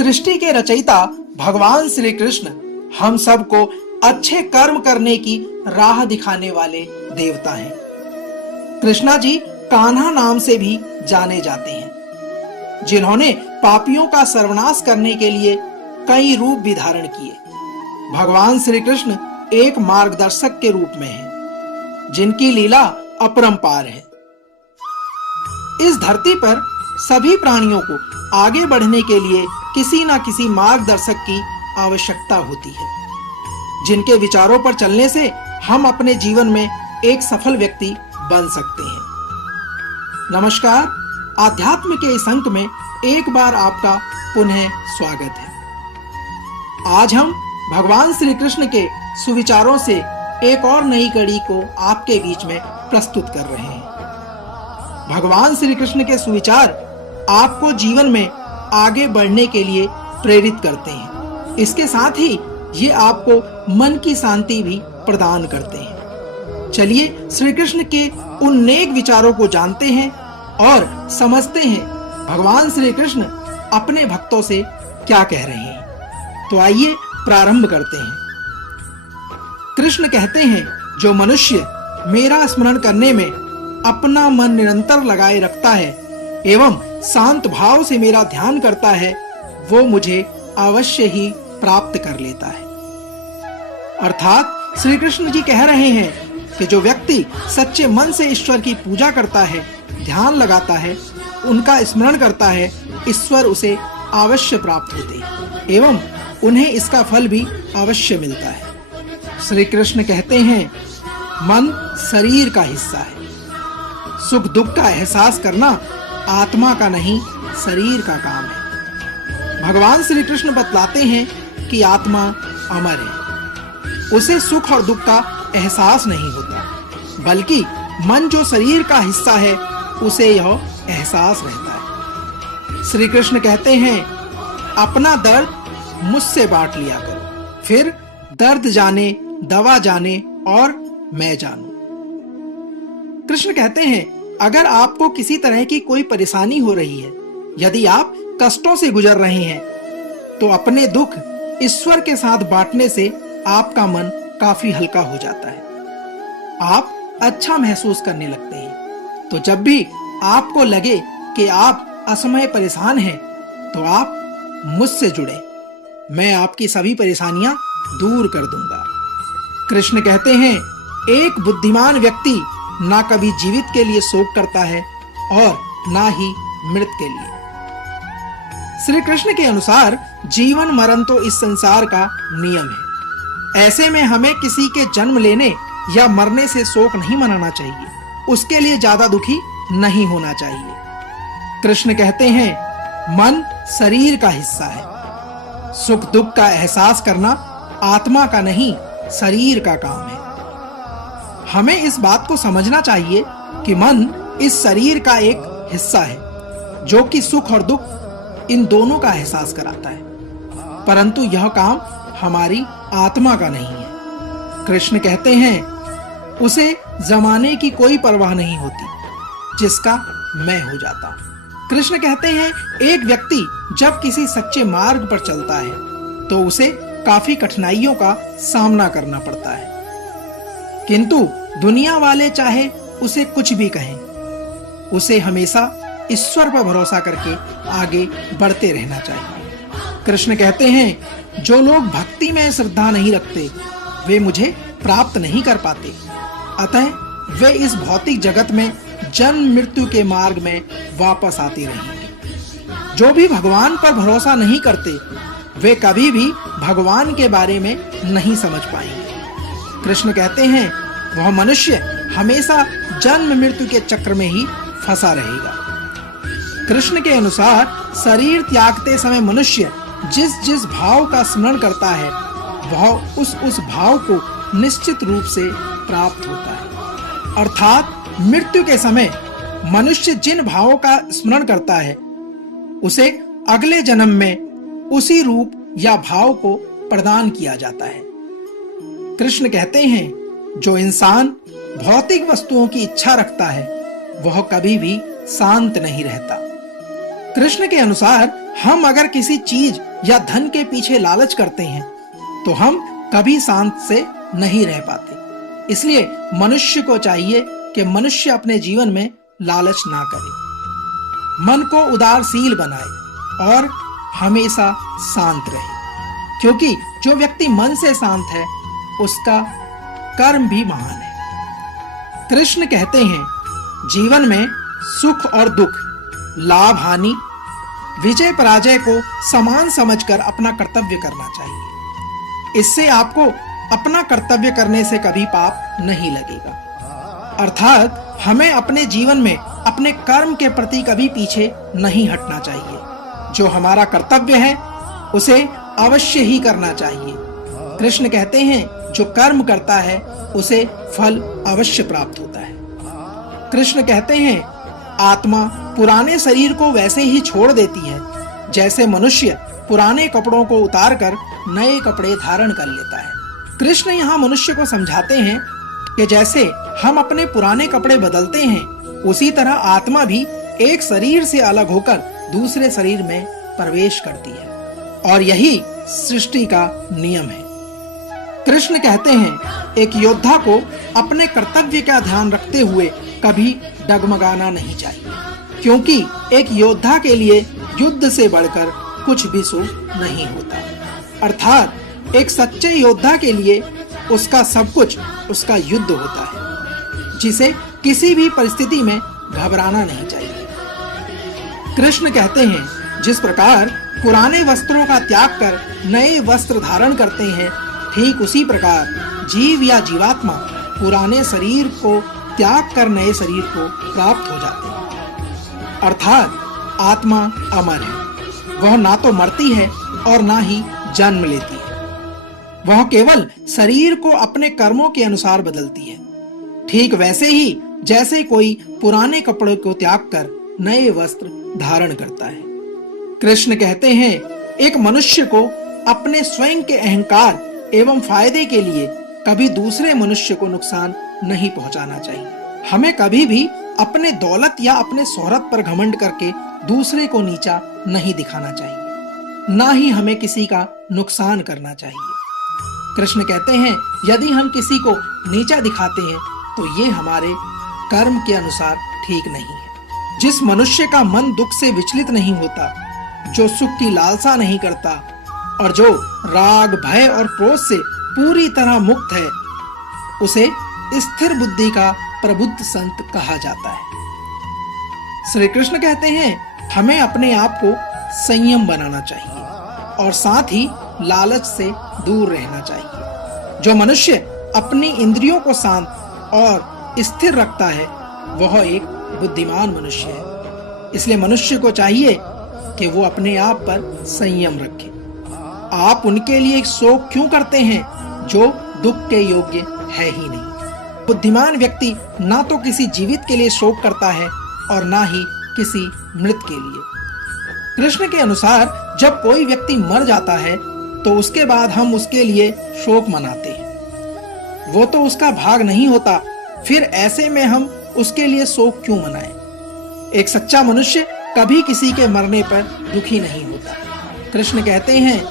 सृष्टि के रचयिता भगवान श्री कृष्ण हम सबको अच्छे कर्म करने की राह दिखाने वाले देवता हैं। कृष्णा जी कान्हा नाम से भी जाने जाते हैं, जिन्होंने पापियों का सर्वनाश करने के लिए कई रूप भी धारण किए। भगवान श्री कृष्ण एक मार्गदर्शक के रूप में हैं, जिनकी लीला अपरंपार है। इस धरती पर सभी प्राणियों को आगे बढ़ने के लिए किसी न किसी मार्गदर्शक की आवश्यकता होती है, जिनके विचारों पर चलने से हम अपने जीवन में एक सफल व्यक्ति बन सकते हैं। नमस्कार, आध्यात्म के इस अंक में एक बार आपका पुनः स्वागत है। आज हम भगवान श्री कृष्ण के सुविचारों से एक और नई कड़ी को आपके बीच में प्रस्तुत कर रहे हैं। भगवान श्री कृष्ण के सुविचार आपको जीवन में आगे बढ़ने के लिए प्रेरित करते हैं। इसके साथ ही ये आपको मन की शांति भी प्रदान करते हैं। चलिए श्री कृष्ण के उन नेक विचारों को जानते हैं और समझते हैं भगवान श्री कृष्ण अपने भक्तों से क्या कह रहे हैं। तो आइए प्रारंभ करते हैं। कृष्ण कहते हैं, जो मनुष्य मेरा स्मरण करने में अपना मन निरंतर लगाए रखता है एवं शांत भाव से मेरा ध्यान करता है, वो मुझे अवश्य ही प्राप्त कर लेता है। अर्थात श्री कृष्ण जी कह रहे हैं कि जो व्यक्ति सच्चे मन से ईश्वर की पूजा करता है, ध्यान लगाता है, उनका स्मरण करता है, ईश्वर उसे अवश्य प्राप्त होते हैं एवं उन्हें इसका फल भी अवश्य मिलता है। श्री कृष्ण कहते हैं, मन शरीर का हिस्सा है। सुख दुख का एहसास करना आत्मा का नहीं, शरीर का काम है। भगवान श्री कृष्ण बतलाते हैं कि आत्मा अमर है, उसे सुख और दुख का एहसास नहीं होता, बल्कि मन जो शरीर का हिस्सा है उसे यह एहसास रहता है। श्री कृष्ण कहते हैं, अपना दर्द मुझसे बांट लिया करो, फिर दर्द जाने, दवा जाने और मैं जानूं। कृष्ण कहते हैं, अगर आपको किसी तरह की कोई परेशानी हो रही है, यदि आप कष्टों से गुजर रहे हैं, तो अपने दुख ईश्वर के साथ बांटने से आपका मन काफी हल्का हो जाता है। आप अच्छा महसूस करने लगते हैं। तो जब भी आपको लगे कि आप असमय परेशान हैं, तो आप मुझसे जुड़े, मैं आपकी सभी परेशानियां दूर कर दूंगा। कृष्ण कहते हैं, एक बुद्धिमान व्यक्ति ना कभी जीवित के लिए शोक करता है और ना ही मृत के लिए। श्री कृष्ण के अनुसार जीवन मरण तो इस संसार का नियम है। ऐसे में हमें किसी के जन्म लेने या मरने से शोक नहीं मनाना चाहिए, उसके लिए ज्यादा दुखी नहीं होना चाहिए। कृष्ण कहते हैं, मन शरीर का हिस्सा है। सुख दुख का एहसास करना आत्मा का नहीं, शरीर का काम है। हमें इस बात को समझना चाहिए कि मन इस शरीर का एक हिस्सा है, जो कि सुख और दुख इन दोनों का एहसास कराता है, परंतु यह काम हमारी आत्मा का नहीं है। कृष्ण कहते हैं, उसे जमाने की कोई परवाह नहीं होती, जिसका मैं हो जाता हूं। कृष्ण कहते हैं, एक व्यक्ति जब किसी सच्चे मार्ग पर चलता है, तो उसे काफी कठिनाइयों का सामना करना पड़ता है, किंतु दुनिया वाले चाहे उसे कुछ भी कहें, उसे हमेशा ईश्वर पर भरोसा करके आगे बढ़ते रहना चाहिए। कृष्ण कहते हैं, जो लोग भक्ति में श्रद्धा नहीं रखते, वे मुझे प्राप्त नहीं कर पाते, अतः वे इस भौतिक जगत में जन्म मृत्यु के मार्ग में वापस आते रहेंगे। जो भी भगवान पर भरोसा नहीं करते, वे कभी भी भगवान के बारे में नहीं समझ पाएंगे। कृष्ण कहते हैं, वह मनुष्य हमेशा जन्म मृत्यु के चक्र में ही फंसा रहेगा। कृष्ण के अनुसार शरीर त्यागते समय मनुष्य जिस जिस भाव का स्मरण करता है, वह उस भाव को निश्चित रूप से प्राप्त होता है। अर्थात मृत्यु के समय मनुष्य जिन भावों का स्मरण करता है, उसे अगले जन्म में उसी रूप या भाव को प्रदान किया जाता है। कृष्ण कहते हैं, जो इंसान भौतिक वस्तुओं की इच्छा रखता है, वह कभी भी शांत नहीं रहता। कृष्ण के अनुसार हम अगर किसी चीज या धन के पीछे लालच करते हैं तो हम कभी शांत से नहीं रह पाते। इसलिए मनुष्य को चाहिए कि मनुष्य अपने जीवन में लालच ना करे, मन को उदारशील बनाए और हमेशा शांत रहे, क्योंकि जो व्यक्ति मन से शांत है उसका कर्म भी महान है। कृष्ण कहते हैं, जीवन में सुख और दुख, लाभ हानि, विजय पराजय को समान समझकर अपना कर्तव्य करना चाहिए। इससे आपको अपना कर्तव्य करने से कभी पाप नहीं लगेगा। अर्थात हमें अपने जीवन में अपने कर्म के प्रति कभी पीछे नहीं हटना चाहिए। जो हमारा कर्तव्य है उसे अवश्य ही करना चाहिए। कृष्ण कहते हैं, जो कर्म करता है उसे फल अवश्य प्राप्त होता है। कृष्ण कहते हैं, आत्मा पुराने शरीर को वैसे ही छोड़ देती है जैसे मनुष्य पुराने कपड़ों को उतारकर नए कपड़े धारण कर लेता है। कृष्ण यहाँ मनुष्य को समझाते हैं कि जैसे हम अपने पुराने कपड़े बदलते हैं, उसी तरह आत्मा भी एक शरीर से अलग होकर दूसरे शरीर में प्रवेश करती है, और यही सृष्टि का नियम है। कृष्ण कहते हैं, एक योद्धा को अपने कर्तव्य का ध्यान रखते हुए कभी डगमगाना नहीं चाहिए, क्योंकि एक योद्धा के लिए युद्ध से बढ़कर कुछ भी शुभ नहीं होता। अर्थात एक सच्चे योद्धा के लिए उसका सब कुछ उसका युद्ध होता है, जिसे किसी भी परिस्थिति में घबराना नहीं चाहिए। कृष्ण कहते हैं, जिस प्रकार पुराने वस्त्रों का त्याग कर नए वस्त्र धारण करते हैं, ठीक उसी प्रकार जीव या जीवात्मा पुराने शरीर को त्याग कर नए शरीर को प्राप्त हो जाते हैं। अर्थात आत्मा अमर है, वह ना तो मरती है और ना ही जन्म लेती है। वह केवल शरीर को अपने कर्मों के अनुसार बदलती है, ठीक वैसे ही जैसे कोई पुराने कपड़ों को त्याग कर नए वस्त्र धारण करता है। कृष्ण कहते हैं, एक मनुष्य को अपने स्वयं के अहंकार एवं फायदे के लिए कभी दूसरे मनुष्य को नुकसान नहीं पहुंचाना चाहिए। हमें कभी भी अपने दौलत या अपने शोहरत पर घमंड करके दूसरे को नीचा नहीं दिखाना चाहिए, ना ही हमें किसी का नुकसान करना चाहिए। कृष्ण कहते हैं, यदि हम किसी को नीचा दिखाते हैं तो ये हमारे कर्म के अनुसार ठीक नहीं है। जिस मनुष्य का मन दुख से विचलित नहीं होता, जो सुख की लालसा नहीं करता और जो राग, भय और क्रोध से पूरी तरह मुक्त है, उसे स्थिर बुद्धि का प्रबुद्ध संत कहा जाता है। श्री कृष्ण कहते हैं, हमें अपने आप को संयम बनाना चाहिए और साथ ही लालच से दूर रहना चाहिए। जो मनुष्य अपनी इंद्रियों को शांत और स्थिर रखता है, वह एक बुद्धिमान मनुष्य है। इसलिए मनुष्य को चाहिए कि वो अपने आप पर संयम रखे। आप उनके लिए शोक क्यों करते हैं जो दुख के योग्य है ही नहीं। बुद्धिमान व्यक्ति ना तो किसी जीवित के लिए शोक करता है और ना ही किसी मृत के लिए। कृष्ण के अनुसार जब कोई व्यक्ति मर जाता है तो उसके बाद हम उसके लिए शोक मनाते हैं। वो तो उसका भाग नहीं होता, फिर ऐसे में हम उसके लिए शोक क्यों मनाएं? एक सच्चा मनुष्य कभी किसी के मरने पर दुखी नहीं होता। कृष्ण कहते हैं,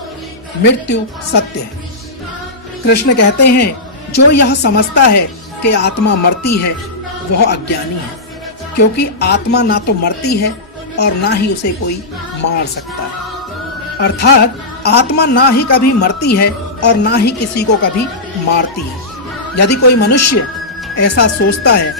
मृत्यु सत्य है। कृष्ण कहते हैं, जो यह समझता है कि आत्मा मरती है वह अज्ञानी है, क्योंकि आत्मा ना तो मरती है और ना ही उसे कोई मार सकता है। अर्थात आत्मा ना ही कभी मरती है और ना ही किसी को कभी मारती है। यदि कोई मनुष्य ऐसा सोचता है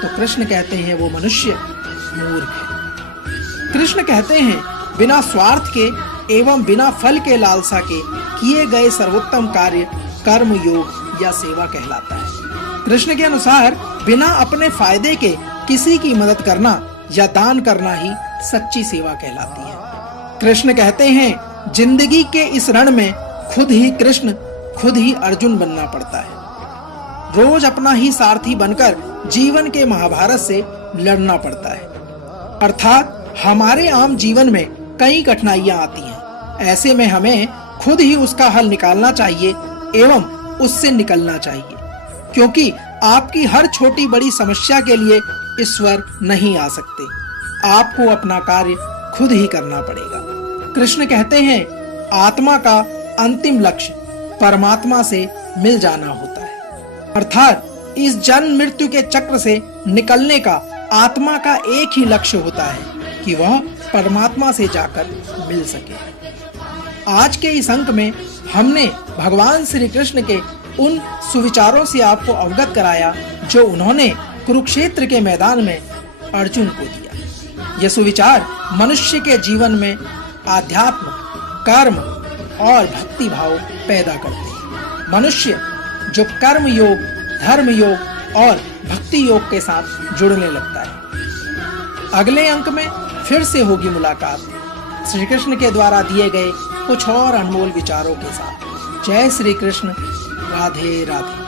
तो कृष्ण कहते हैं वो मनुष्य मूर्ख है। कृष्ण कहते हैं, बिना स्वार्थ के एवं बिना फल के लालसा के किए गए सर्वोत्तम कार्य कर्म योग या सेवा कहलाता है। कृष्ण के अनुसार बिना अपने फायदे के किसी की मदद करना या दान करना ही सच्ची सेवा कहलाती है। कृष्ण कहते हैं, जिंदगी के इस रण में खुद ही कृष्ण खुद ही अर्जुन बनना पड़ता है। रोज अपना ही सारथी बनकर जीवन के महाभारत से लड़ना पड़ता है। अर्थात हमारे आम जीवन में कई कठिनाइयां आती हैं। ऐसे में हमें खुद ही उसका हल निकालना चाहिए एवं उससे निकलना चाहिए, क्योंकि आपकी हर छोटी बड़ी समस्या के लिए ईश्वर नहीं आ सकते। आपको अपना कार्य खुद ही करना पड़ेगा। कृष्ण कहते हैं, आत्मा का अंतिम लक्ष्य परमात्मा से मिल जाना होता है। अर्थात इस जन्म मृत्यु के चक्र से निकलने का आत्मा का एक ही लक्ष्य होता है कि वह परमात्मा से जाकर मिल सके। आज के इस अंक में हमने भगवान श्री कृष्ण के उन सुविचारों से आपको अवगत कराया जो उन्होंने कुरुक्षेत्र के मैदान में अर्जुन को दिया। ये सुविचार मनुष्य के जीवन में आध्यात्म, कर्म और भक्ति भाव पैदा करते हैं। मनुष्य जो कर्म योग, धर्म योग और भक्ति योग के साथ जुड़ने लगता है। अगले अंक में फिर से होगी मुलाकात श्री कृष्ण के द्वारा दिए गए कुछ और अनमोल विचारों के साथ। जय श्री कृष्ण। राधे राधे।